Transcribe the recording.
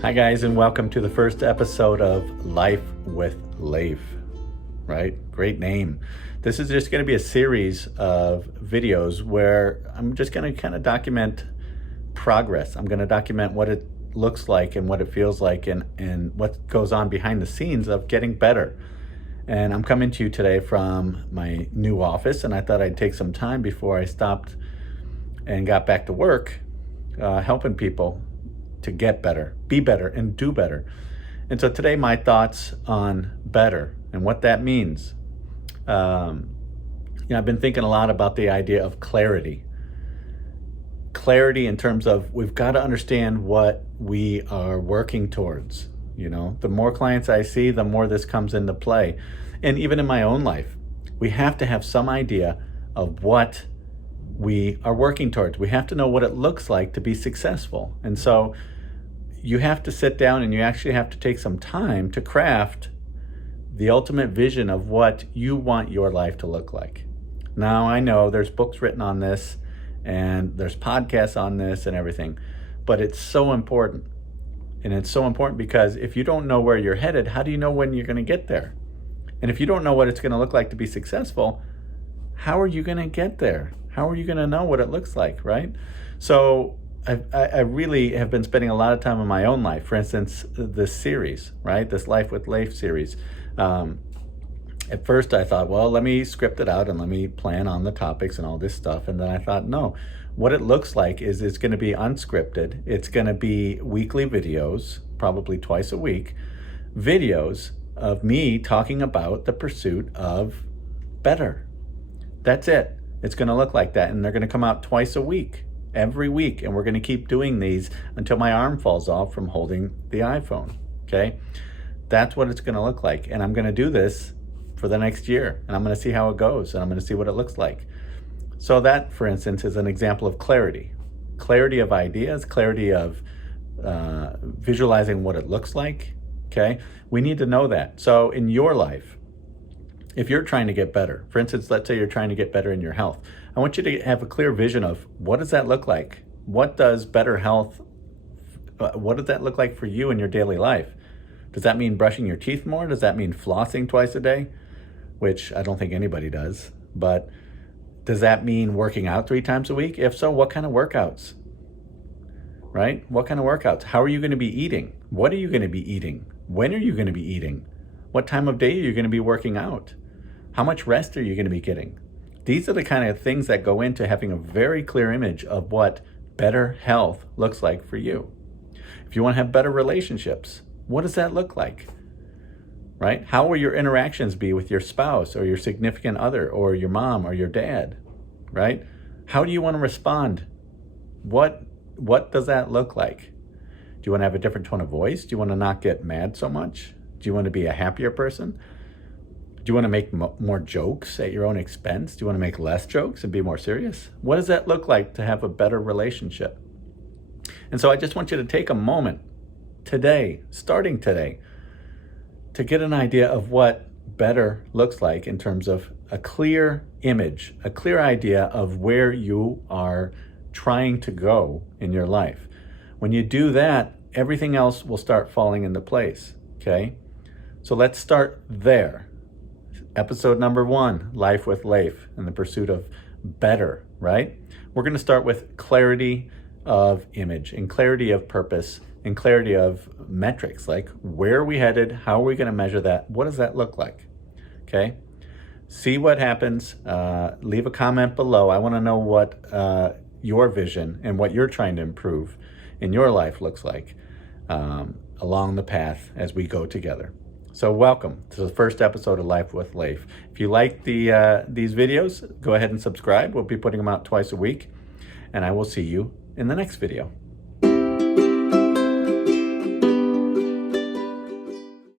Hi guys, and welcome to the first episode of Life with Leif, right? Great name. This is just going to be a series of videos where I'm just going to kind of document progress. I'm going to document what it looks like and what it feels like and what goes on behind the scenes of getting better. And I'm coming to you today from my new office, and I thought I'd take some time before I stopped and got back to work, helping people to get better, be better, and do better. And so today, my thoughts on better and what that means. I've been thinking a lot about the idea of clarity. Clarity in terms of we've got to understand what we are working towards. The more clients I see, the more this comes into play. And even in my own life, we have to have some idea of what we are working towards. We have to know what it looks like to be successful. And so you have to sit down and you actually have to take some time to craft the ultimate vision of what you want your life to look like. Now, I know there's books written on this and there's podcasts on this and everything, but it's so important. And it's so important because if you don't know where you're headed, how do you know when you're going to get there? And if you don't know what it's going to look like to be successful, how are you going to get there? How are you going to know what it looks like, right? So I really have been spending a lot of time in my own life. For instance, this series, right? This Life with Leif series. At first I thought, well, let me script it out and let me plan on the topics and all this stuff. And then I thought, no, what it looks like is it's going to be unscripted. It's going to be weekly videos, probably twice a week, videos of me talking about the pursuit of better. That's it. It's going to look like that. And they're going to come out twice a week, every week. And we're going to keep doing these until my arm falls off from holding the iPhone. Okay. That's what it's going to look like. And I'm going to do this for the next year. And I'm going to see how it goes. And I'm going to see what it looks like. So that, for instance, is an example of clarity. Clarity of ideas, clarity of visualizing what it looks like. Okay. We need to know that. So in your life, if you're trying to get better, for instance, let's say you're trying to get better in your health, I want you to have a clear vision of what does that look like? What does better health, what does that look like for you in your daily life? Does that mean brushing your teeth more? Does that mean flossing twice a day? Which I don't think anybody does. But does that mean working out 3 times a week? If so, what kind of workouts? Right? What kind of workouts? How are you going to be eating? What are you going to be eating? When are you going to be eating? What time of day are you going to be working out? How much rest are you going to be getting? These are the kind of things that go into having a very clear image of what better health looks like for you. If you want to have better relationships, what does that look like? Right? How will your interactions be with your spouse or your significant other or your mom or your dad? Right? How do you want to respond? What does that look like? Do you want to have a different tone of voice? Do you want to not get mad so much? Do you want to be a happier person? Do you want to make more jokes at your own expense? Do you want to make less jokes and be more serious? What does that look like to have a better relationship? And so I just want you to take a moment today, starting today, to get an idea of what better looks like in terms of a clear image, a clear idea of where you are trying to go in your life. When you do that, everything else will start falling into place, okay? So let's start there. Episode number 1, Life with Leif, and the pursuit of better, right? We're going to start with clarity of image and clarity of purpose and clarity of metrics, like where are we headed? How are we going to measure that? What does that look like? Okay. See what happens. Leave a comment below. I want to know what your vision and what you're trying to improve in your life looks like along the path as we go together. So welcome to the first episode of Life with Leif. If you like these videos, go ahead and subscribe. We'll be putting them out twice a week, and I will see you in the next video.